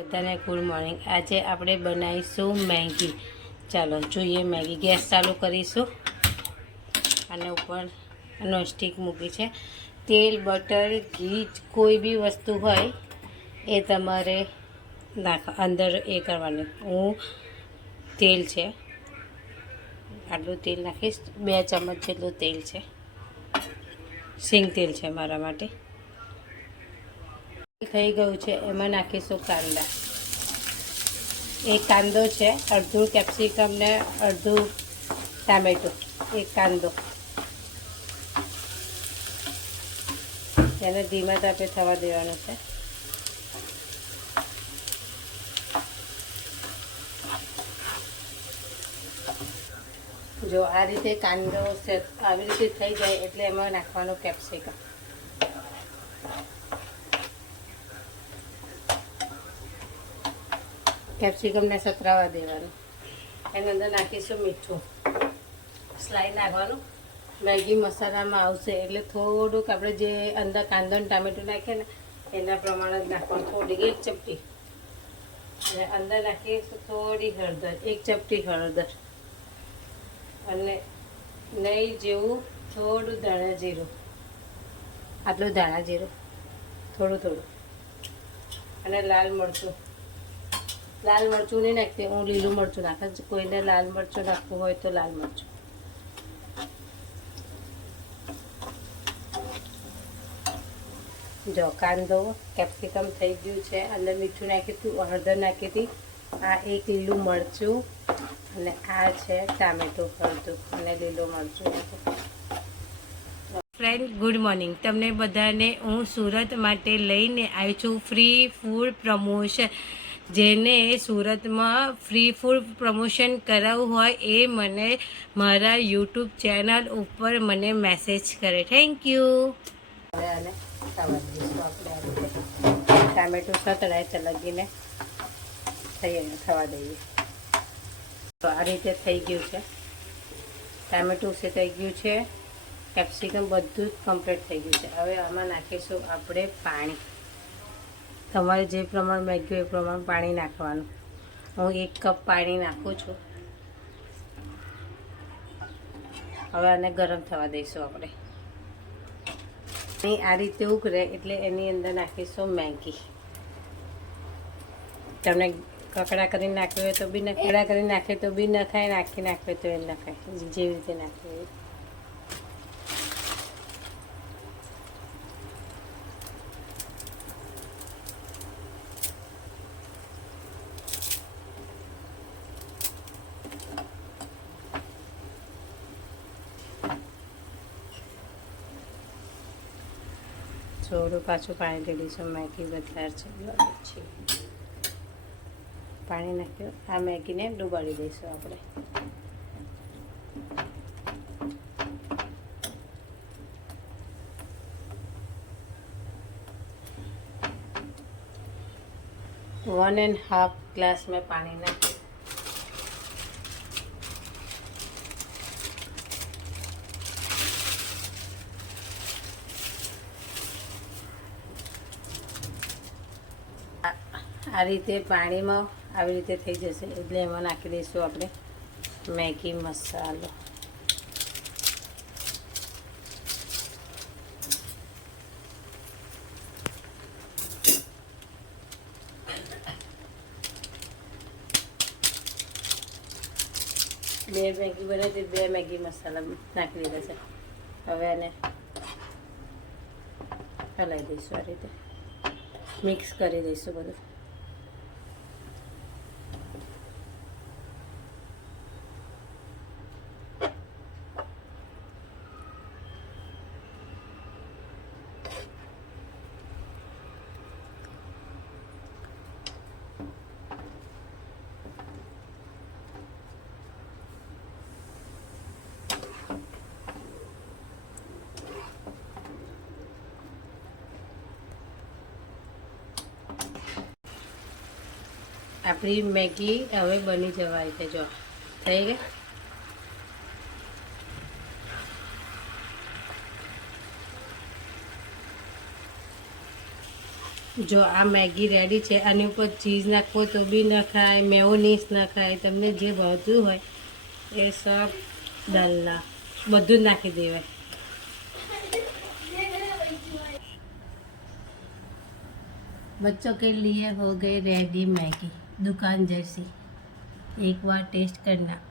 બધાને good morning. આજે આપણે બનાવીશું મેગી। ચાલો જોઈએ મેગી। ગેસ ચાલુ કરીશું અને ઉપર નોનસ્ટિક મૂકી છે। તેલ બટર ઘી કોઈ બી વસ્તુ હોય એ તમારે અંદર એ કરવાનું। હું તેલ છે આટલું તેલ નાખીશ। 2 ચમચ જેટલું તેલ છે, સિંગ તેલ છે મારા માટે। થઈ ગયું છે, એમાં નાખીશું કાંદા। એક કાંદો છે, અડધું કેપ્સિકમ ને અડધું ટામેટું, એક કાંદો। એને ધીમા તાપે થવા દેવાનું છે। જો આ રીતે કાંદો આવી રીતે થઈ જાય એટલે એમાં નાખવાનું કેપ્સિકમ। કેપ્સિકમને સતરાવા દેવાનું। એની અંદર નાખીશું મીઠું, સ્લાઈડ નાખવાનું। મેગી મસાલામાં આવશે એટલે થોડુંક આપણે જે અંદર કાંદો અને ટામેટું નાખીએ ને એના પ્રમાણે જ નાખવાનું। થોડી 1 ચપટી અને અંદર નાખીશું થોડી હળદર, 1 ચપટી હળદર અને નહીં જેવું થોડું ધાણા જીરું, આટલું ધાણા જીરું થોડું અને લાલ મરચું। લાલ મરચું નહીં નાખતી હું, લીલું મરચું નાખું। કોઈને લાલ મરચું નાખવું હોય તો લાલ મરચું। જો કાંદો કેપ્સિકમ થઈ ગયું છે, અંદર મીઠું નાખ્યું હતું, હળદર નાખી હતી, આ એક લીલું મરચું અને આ છે ટામેટું, હળદર અને લીલું મરચું નાખ્યું। Friend good morning. તમને બધાને હું સુરત માટે લઈને આવી છું ફ્રી ફૂડ પ્રમોશન। જેને સુરતમાં ફ્રી ફૂડ પ્રમોશન કરાવવું હોય એ મને મારા યુટ્યુબ ચેનલ ઉપર મને મેસેજ કરે। Thank you. હવે આને થવા દઈશું આપણે આ રીતે। ટામેટું સતળાય તો લગીને થવા દઈએ। તો આ રીતે થઈ ગયું છે, ટામેટું થઈ ગયું છે, કેપ્સિકમ બધું જ કમ્પ્લીટ થઈ ગયું છે। હવે આમાં નાખીશું આપણે પાણી। તમારે જે પ્રમાણે મેગી હોય એ પ્રમાણે પાણી નાખવાનું। હું 1 કપ પાણી નાખું છું। હવે આને ગરમ થવા દઈશું આપણે। આ રીતે ઉકળે એટલે એની અંદર નાખીશું મેગી। તમને કકડા કરીને નાખ્યું હોય તો બી કકડા કરીને નાખે તો બી નખાય, નાખી નાખે તો એ નખાય, જેવી રીતે નાખે। થોડું પાછું પાણી દઈ દઈશું। મેગી વધારે છે, પાણી નાખ્યું। આ મેગીને ડુબાડી દઈશું આપણે। वन एंड हाफ ग्लास में पानी नाख्યું। આ રીતે પાણીમાં આવી રીતે થઈ જશે એટલે એમાં નાખી દઈશું આપણે મેગી મસાલો। બે મેગી બને તે 2 મેગી મસાલા નાખી દીધા છે। હવે આને હલાવી દઈશું, આ રીતે મિક્સ કરી દઈશું બધું। આપણી મેગી હવે બની જવાય છે। જો થઈ ગઈ। જો આ મેગી રેડી છે, આની ઉપર ચીઝ નાખવો તો બી નખાય, મેયોનીઝ નખાય, તમને જે ભાવતું હોય એ સબ ડલના બધું જ નાખી દેવાય. बच्चों के लिए हो गई रेडी मैगी दुकान जैसी. एक बार टेस्ट करना.